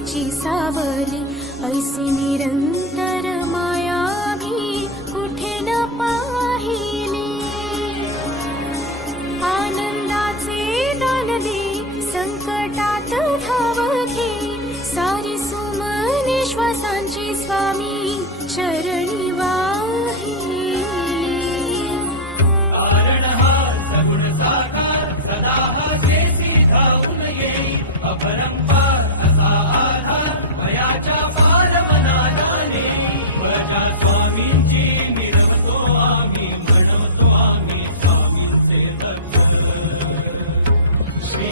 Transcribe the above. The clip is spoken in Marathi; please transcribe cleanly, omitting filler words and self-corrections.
कृपेची सावली, ऐसी निरंतर माया मी कुठे न पाहिली. आनंदाचे दान दे, संकटात धाव घे, सारी सुमने श्वासांची स्वामी चरणी वाहिली. श्री